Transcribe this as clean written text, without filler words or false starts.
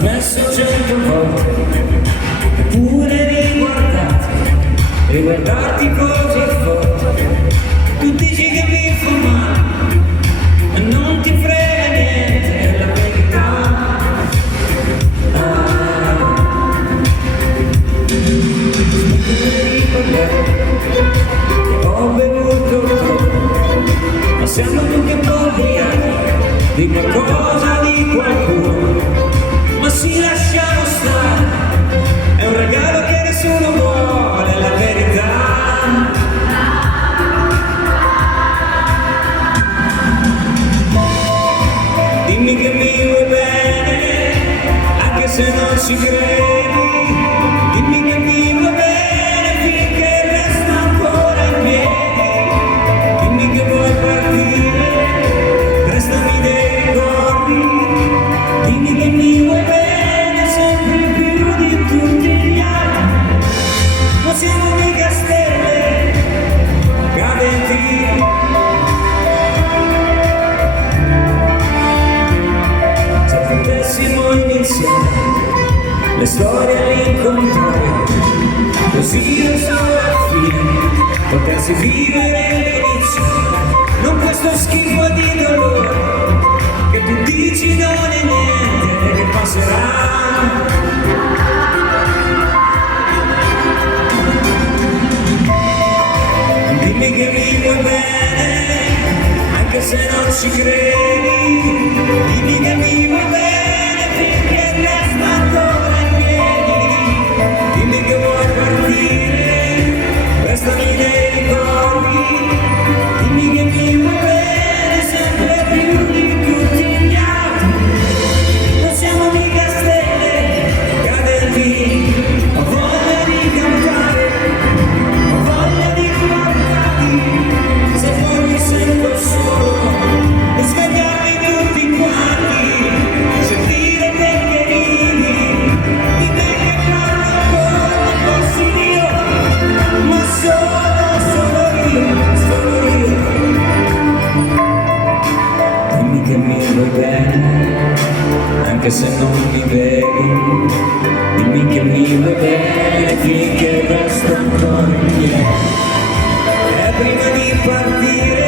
smesso 100 volte, eppure riguardarti così forte. Tu dici che mi fa male e non ti frega niente, è la verità. Smettimi di parlare, ho bevuto troppo, ma siamo tutti imbrogliati di qualcosa, di qualcuno. Ma sì, lasciamo stare, è un regalo che nessuno vuole, la verità. Dimmi che mi vuoi bene, anche se non ci credi. Dimmi che mi vuoi bene finché resto ancora in piedi. Dimmi che vuoi partire, restami dei ricordi. Dimmi che mi vuoi bene sempre più di tutti gli altri. Non siamo mica stelle cadenti. Se potessimo iniziare le storie all'incontrario, così non so alla fine potersi vivere l'inizio, non questo schifo di dolore che tu dici non è niente, che passerà. Dimmi che mi vuoi bene, anche se non ci credi. Dimmi che mi vuoi bene finché resta ancora in piedi. Dimmi che vuoi partire, restami nei ricordi. Dimmi che mi vuoi bene sempre più di tutti gli altri. Non siamo mica stelle cadenti. Ho voglia di cantare, ho voglia di guardarti. Se poi mi sento solo e svegliarmi tutti quanti, sentire te che ridi, di me che parlo come fossi io, ma solo io. Dimmi che mi vuoi bene, anche se non mi vedi. Dimmi che mi vuoi bene finché resto ancora in piedi. E prima di partire